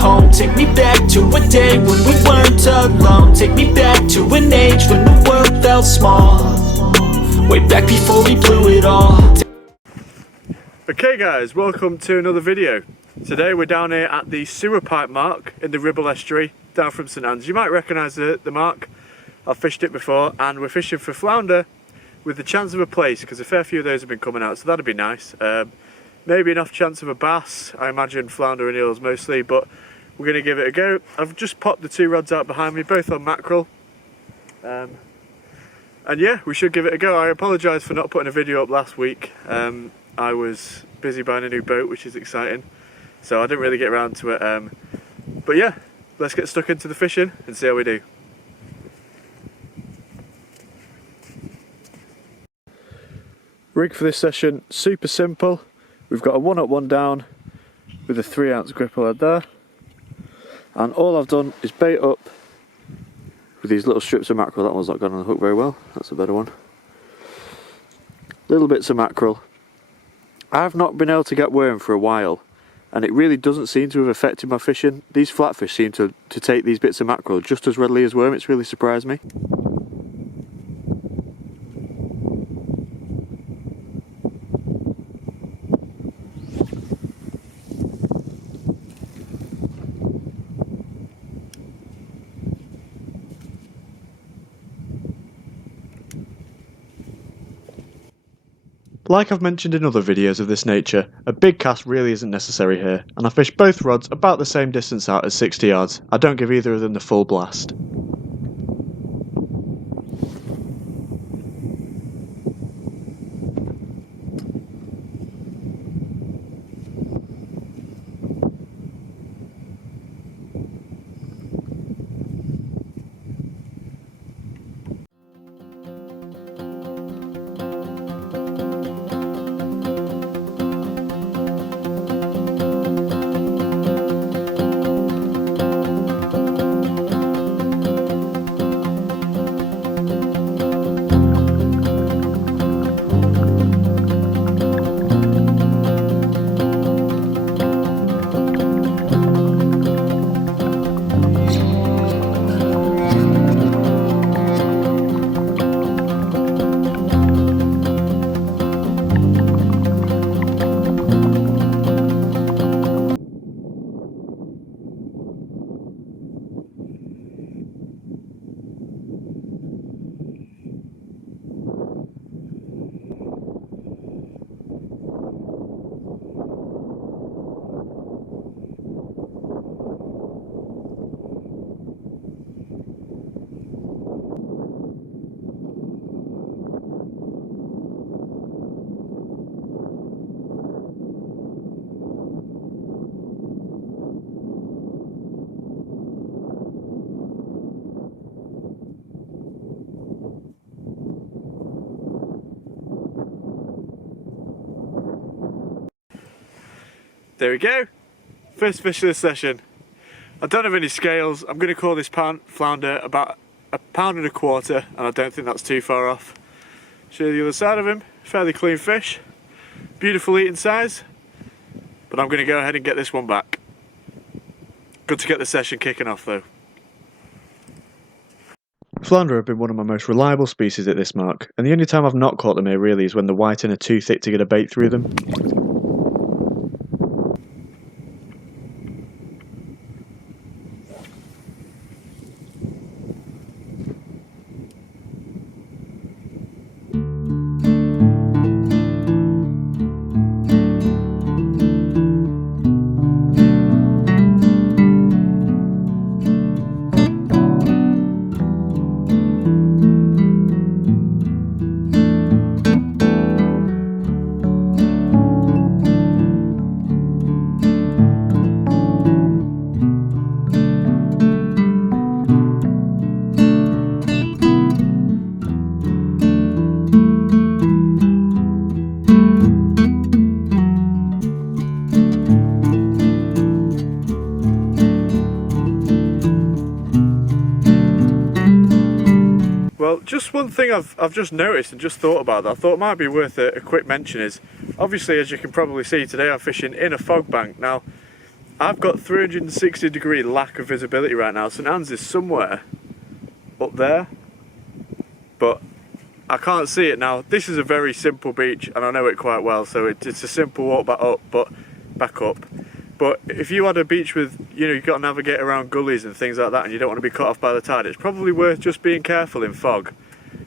home. Take me back to a day when we weren't alone. Take me back to an age when the world felt small. Way back before we blew it all. Okay guys, welcome to another video. Today we're down here at the sewer pipe mark in the Ribbleestuary down from St Anne's. You might recognise the mark. I've fished it before, and we're fishing for flounder with the chance of a place, because a fair few of those have been coming out, so that'd be nice. Maybe enough chance of a bass. I imagine flounder and eels mostly, but we're going to give it a go. I've just popped the two rods out behind me, both on mackerel. And yeah, we should give it a go. I apologise for not putting a video up last week. I was busy buying a new boat, which is exciting, so I didn't really get around to it. But yeah, let's get stuck into the fishing and see how we do. Rig for this session, super simple. We've got a 1 up 1 down with a 3-ounce gripple head there, and all I've done is bait up with these little strips of mackerel. That one's not gone on the hook very well, that's a better one. Little bits of mackerel. I've not been able to get worm for a while, and it really doesn't seem to have affected my fishing. These flatfish seem to take these bits of mackerel just as readily as worm. It's really surprised me. Like I've mentioned in other videos of this nature, a big cast really isn't necessary here, and I fish both rods about the same distance out as 60 yards. I don't give either of them the full blast. There we go, first fish of the session. I don't have any scales. I'm going to call this flounder about 1.25 pounds, and I don't think that's too far off. Show you the other side of him, fairly clean fish, beautiful eating size, but I'm going to go ahead and get this one back. Good to get the session kicking off though. Flounder have been one of my most reliable species at this mark, and the only time I've not caught them here really is when the whiting are too thick to get a bait through them. Well, just one thing I've just noticed and just thought about that I thought might be worth a quick mention is, obviously as you can probably see today I'm fishing in a fog bank. Now, I've got 360-degree lack of visibility right now. St Anne's is somewhere up there, but I can't see it now. This is a very simple beach and I know it quite well, so it's a simple walk back up. But if you had a beach with, you know, you've got to navigate around gullies and things like that and you don't want to be cut off by the tide, it's probably worth just being careful in fog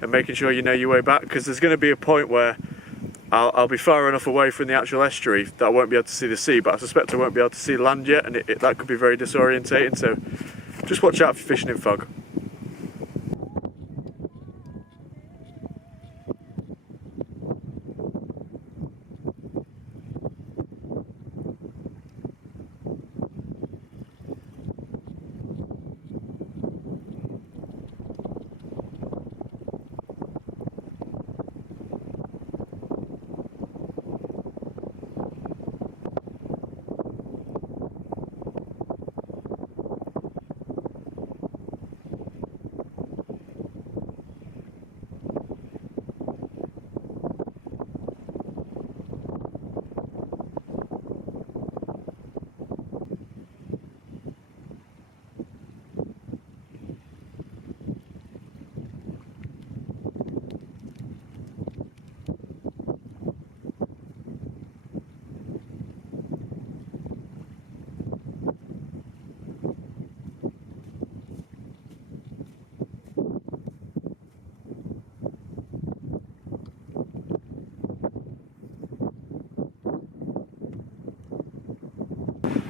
and making sure you know your way back, because there's going to be a point where I'll be far enough away from the actual estuary that I won't be able to see the sea, but I suspect I won't be able to see land yet, and that could be very disorientating, so just watch out if you're fishing in fog.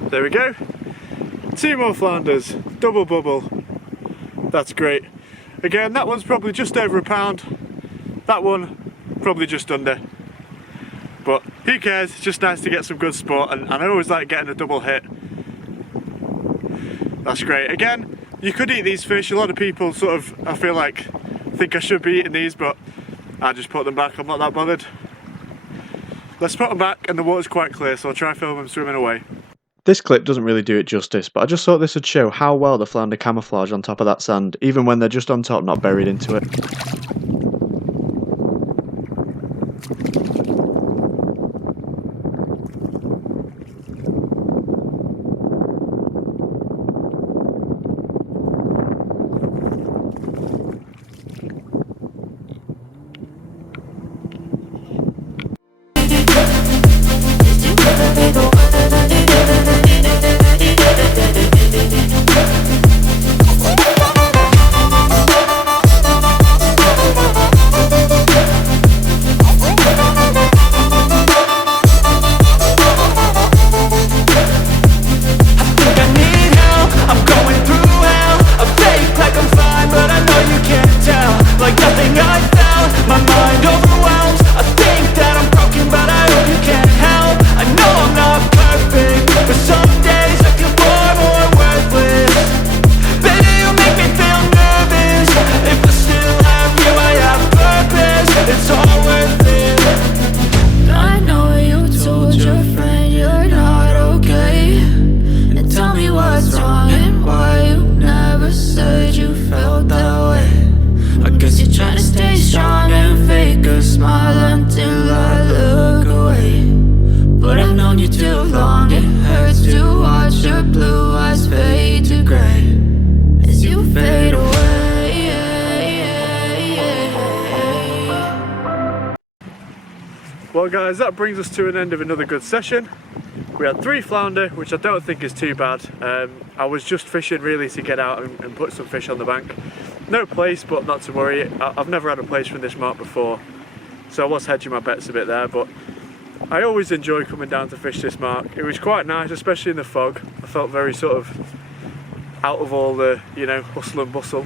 There we go, 2 more flounders, double bubble, that's great. Again, that one's probably just over £1, that one probably just under, but who cares, it's just nice to get some good sport, and I always like getting a double hit. That's great. Again, you could eat these fish. A lot of people sort of, I feel like, think I should be eating these, but I just put them back, I'm not that bothered. Let's put them back, and the water's quite clear, so I'll try and film them swimming away. This clip doesn't really do it justice, but I just thought this would show how well the flounder camouflage on top of that sand, even when they're just on top, not buried into it. Well guys, that brings us to an end of another good session. We had 3 flounder, which I don't think is too bad. I was just fishing really to get out and put some fish on the bank. No place, but not to worry. I've never had a place from this mark before, so I was hedging my bets a bit there, but I always enjoy coming down to fish this mark. It was quite nice, especially in the fog. I felt very sort of out of all the, you know, hustle and bustle.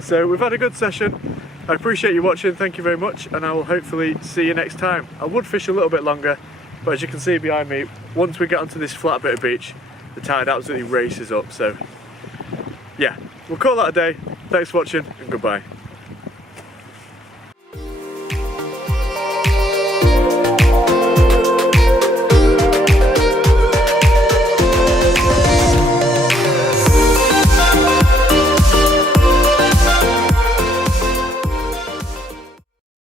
So we've had a good session. I appreciate you watching, thank you very much, and I will hopefully see you next time. I would fish a little bit longer, but as you can see behind me, once we get onto this flat bit of beach, the tide absolutely races up, so yeah, we'll call that a day. Thanks for watching, and goodbye.